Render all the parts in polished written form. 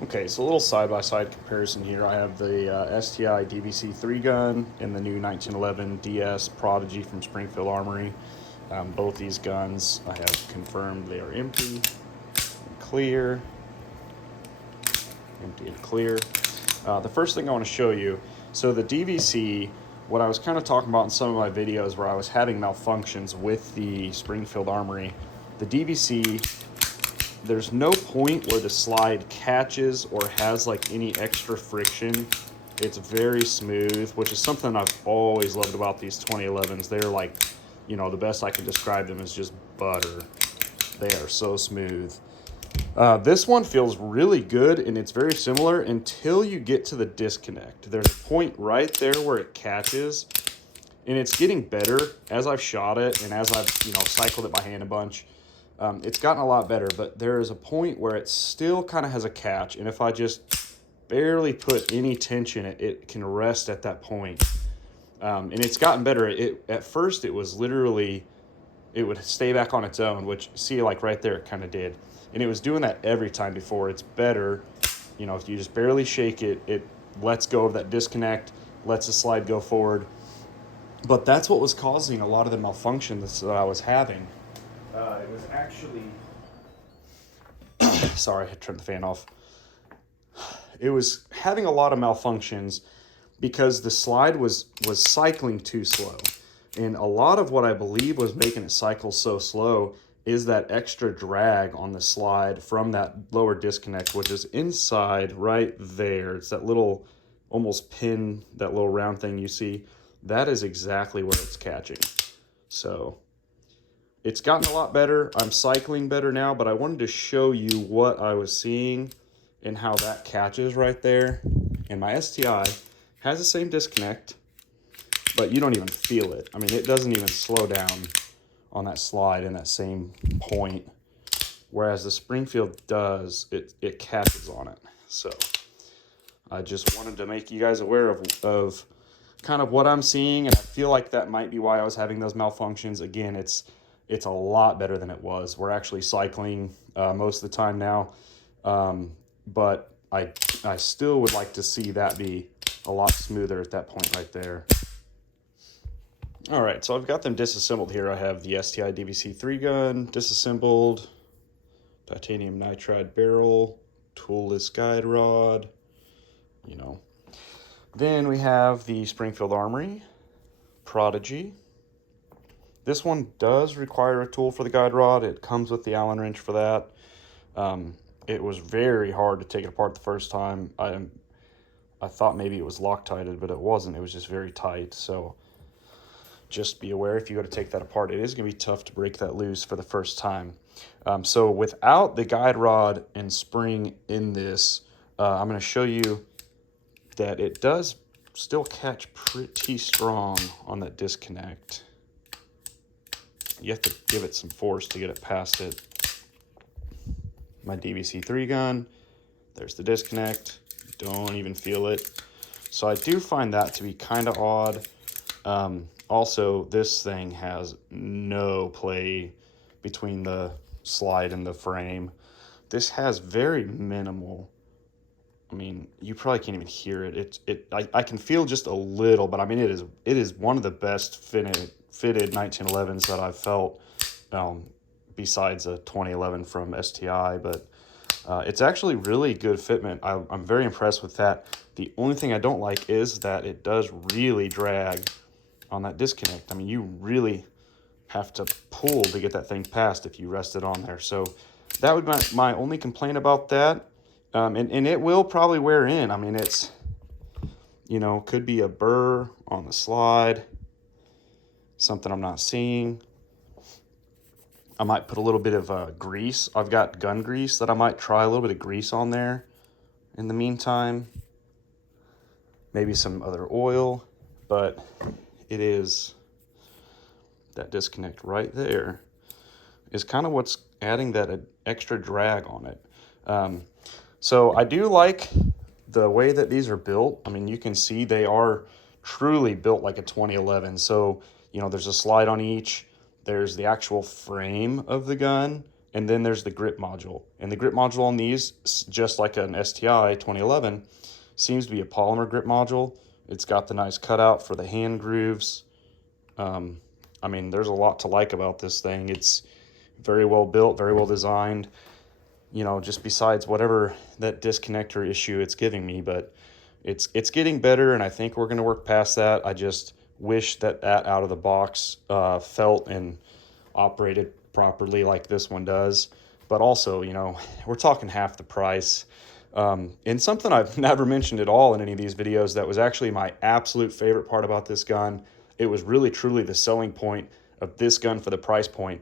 Okay, so a little side-by-side comparison here. I have the STI DVC 3 gun and the new 1911 DS Prodigy from Springfield Armory. Both these guns I have confirmed they are empty and clear. Empty and clear. The first thing I want to show you, so the DVC, what I was kind of talking about in some of my videos where I was having malfunctions with the Springfield Armory, the DVC, there's no point where the slide catches or has like any extra friction. It's very smooth, which is something I've always loved about these 2011s. They're like, you know, the best I can describe them is just butter. They are so smooth. This one feels really good, and it's very similar until you get to the disconnect. There's a point right there where it catches, and it's getting better as I've shot it and as I've, you know, cycled it by hand a bunch. It's gotten a lot better, but there is a point where it still kind of has a catch, and if I just barely put any tension, it can rest at that point. And it's gotten better. At first, it was literally, it would stay back on its own, which, see, like right there, it kind of did. And it was doing that every time before. It's better, you know, if you just barely shake it, it lets go of that disconnect, lets the slide go forward. But that's what was causing a lot of the malfunctions that I was having. It was actually, sorry, I had to turn the fan off. It was having a lot of malfunctions because the slide was cycling too slow. And a lot of what I believe was making it cycle so slow is that extra drag on the slide from that lower disconnect, which is inside right there. It's that little almost pin, that little round thing you see. That is exactly where it's catching. So it's gotten a lot better. I'm cycling better now, but I wanted to show you what I was seeing and how that catches right there. And my STI has the same disconnect, but you don't even feel it. I mean, it doesn't even slow down on that slide in that same point, whereas the Springfield does. It catches on it. So I just wanted to make you guys aware of kind of what I'm seeing, and I feel like that might be why I was having those malfunctions. Again, it's a lot better than it was. We're actually cycling most of the time now, but I still would like to see that be a lot smoother at that point right there. All right, so I've got them disassembled here. I have the STI DVC 3 gun disassembled, titanium nitride barrel, toolless guide rod, you know. Then we have the Springfield Armory Prodigy. This one does require a tool for the guide rod. It comes with the Allen wrench for that. It was very hard to take it apart the first time. I thought maybe it was Loctited, but it wasn't. It was just very tight. So just be aware if you go to take that apart, it is going to be tough to break that loose for the first time. So without the guide rod and spring in this, I'm going to show you that it does still catch pretty strong on that disconnect. You have to give it some force to get it past it. My DVC 3 gun, there's the disconnect, don't even feel it. So I do find that to be kind of odd. Also, this thing has no play between the slide and the frame. This has very minimal. I mean, you probably can't even hear it. I can feel just a little, but I mean, it is one of the best fitted 1911s that I've felt, besides a 2011 from STI. But it's actually really good fitment. I'm very impressed with that. The only thing I don't like is that it does really drag on that disconnect. I mean, you really have to pull to get that thing past if you rest it on there. So that would be my only complaint about that. And it will probably wear in. I mean, it's, you know, could be a burr on the slide, something I'm not seeing. I might put a little bit of grease. I've got gun grease that I might try a little bit of grease on there in the meantime. Maybe some other oil, but it is that disconnect right there is kind of what's adding that extra drag on it. So I do like the way that these are built. I mean, you can see they are truly built like a 2011. So, you know, there's a slide on each. There's the actual frame of the gun. And then there's the grip module. And the grip module on these, just like an STI 2011, seems to be a polymer grip module. It's got the nice cutout for the hand grooves. I mean, there's a lot to like about this thing. It's very well built, very well designed, you know, just besides whatever that disconnector issue it's giving me. But it's getting better, and I think we're going to work past that. I just wish that out of the box felt and operated properly like this one does. But also, you know, we're talking half the price. And something I've never mentioned at all in any of these videos that was actually my absolute favorite part about this gun, it was really truly the selling point of this gun for the price point,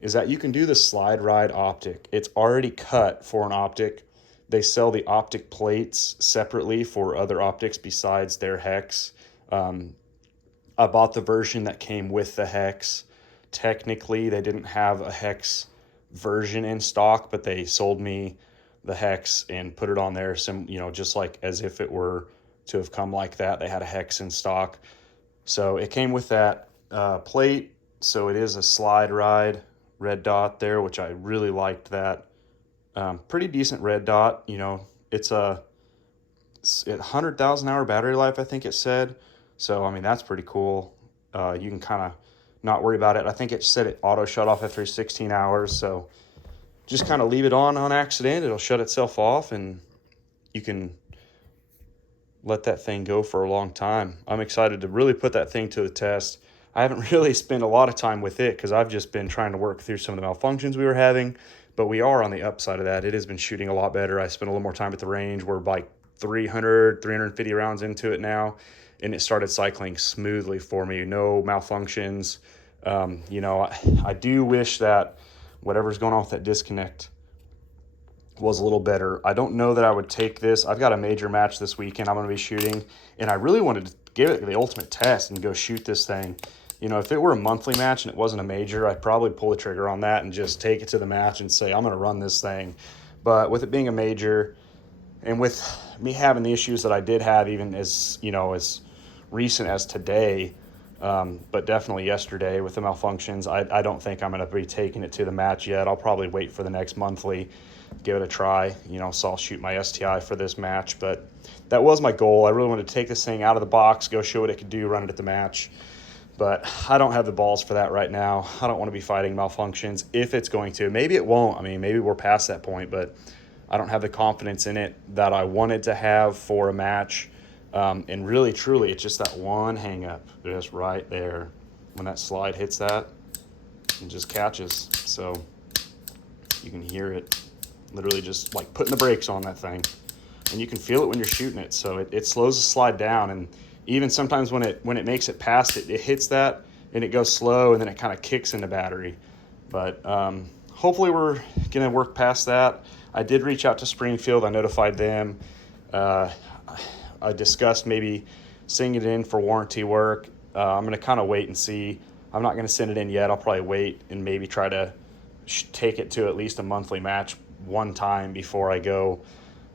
is that you can do the slide ride optic. It's already cut for an optic. They sell the optic plates separately for other optics besides their hex. I bought the version that came with the hex. Technically, they didn't have a hex version in stock, but they sold me the hex and put it on there, you know, just like as if it were to have come like that. They had a hex in stock. So it came with that plate. So it is a slide ride red dot there, which I really liked that. Pretty decent red dot. You know, it's a 100,000 hour battery life, I think it said. So, I mean, that's pretty cool. You can kind of not worry about it. I think it said it auto shut off after 16 hours. So just kind of leave it on accident. It'll shut itself off and you can let that thing go for a long time. I'm excited to really put that thing to the test. I haven't really spent a lot of time with it because I've just been trying to work through some of the malfunctions we were having, but we are on the upside of that. It has been shooting a lot better. I spent a little more time at the range. We're like 350 rounds into it now, and it started cycling smoothly for me. No malfunctions. You know, I do wish that whatever's going on with that disconnect was a little better. I don't know that I would take this. I've got a major match this weekend I'm going to be shooting, and I really wanted to give it the ultimate test and go shoot this thing. You know, if it were a monthly match and it wasn't a major, I'd probably pull the trigger on that and just take it to the match and say, I'm going to run this thing. But with it being a major, and with me having the issues that I did have, even as, you know, as recent as today, but definitely yesterday with the malfunctions, I don't think I'm going to be taking it to the match yet. I'll probably wait for the next monthly, give it a try. You know, so I'll shoot my STI for this match. But that was my goal. I really wanted to take this thing out of the box, go show what it could do, run it at the match. But I don't have the balls for that right now. I don't want to be fighting malfunctions if it's going to. Maybe it won't. I mean, maybe we're past that point, but I don't have the confidence in it that I wanted to have for a match. And really, truly, it's just that one hang up just right there. When that slide hits that, it just catches. So you can hear it literally just like putting the brakes on that thing. And you can feel it when you're shooting it. So it slows the slide down. And even sometimes when it makes it past it, it hits that and it goes slow and then it kind of kicks into battery. But hopefully we're going to work past that. I did reach out to Springfield. I notified them. I discussed maybe sending it in for warranty work. I'm going to kind of wait and see. I'm not going to send it in yet. I'll probably wait and maybe try to take it to at least a monthly match one time before I go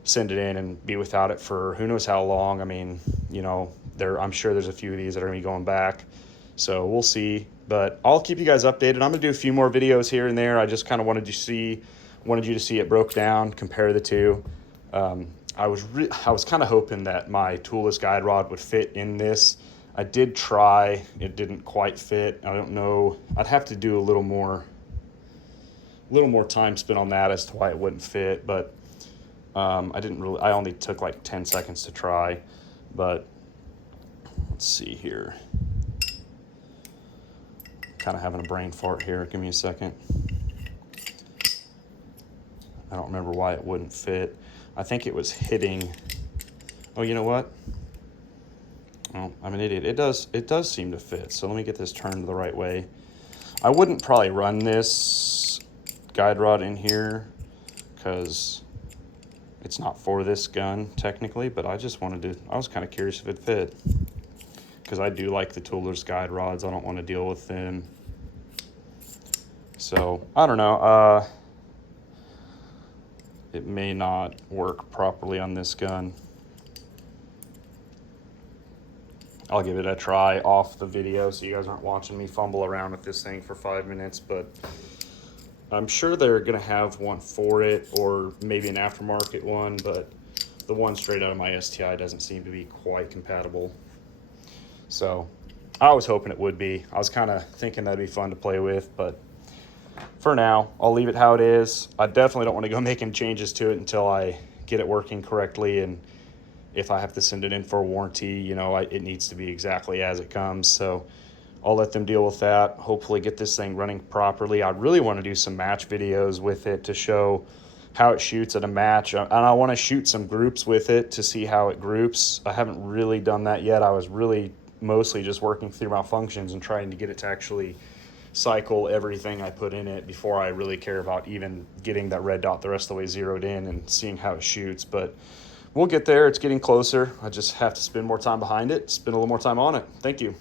send it in and be without it for who knows how long. I mean, you know, I'm sure there's a few of these that are going to be going back. So we'll see. But I'll keep you guys updated. I'm going to do a few more videos here and there. I just kind of wanted you to see it broke down, compare the two. I was kind of hoping that my toolless guide rod would fit in this. I did try. It didn't quite fit. I don't know. I'd have to do a little more time spent on that as to why it wouldn't fit. But I only took like 10 seconds to try. But let's see here. Kind of having a brain fart here. Give me a second. I don't remember why it wouldn't fit. I think it was hitting. Oh, you know what? Oh, I'm an idiot. It does seem to fit. So let me get this turned the right way. I wouldn't probably run this guide rod in here because it's not for this gun technically, but I was kind of curious if it fit because I do like the toolless guide rods. I don't want to deal with them. So I don't know. It may not work properly on this gun. I'll give it a try off the video so you guys aren't watching me fumble around with this thing for 5 minutes, but I'm sure they're going to have one for it, or maybe an aftermarket one, but the one straight out of my STI doesn't seem to be quite compatible. So I was hoping it would be. I was kind of thinking that'd be fun to play with, but for now, I'll leave it how it is. I definitely don't want to go making changes to it until I get it working correctly, and if I have to send it in for a warranty, you know, it needs to be exactly as it comes. So I'll let them deal with that. Hopefully get this thing running properly. I really want to do some match videos with it to show how it shoots at a match. And I want to shoot some groups with it to see how it groups. I haven't really done that yet. I was really mostly just working through malfunctions and trying to get it to actually cycle everything I put in it before I really care about even getting that red dot the rest of the way zeroed in and seeing how it shoots. But we'll get there. It's getting closer. I just have to spend more time behind it, spend a little more time on it. Thank you.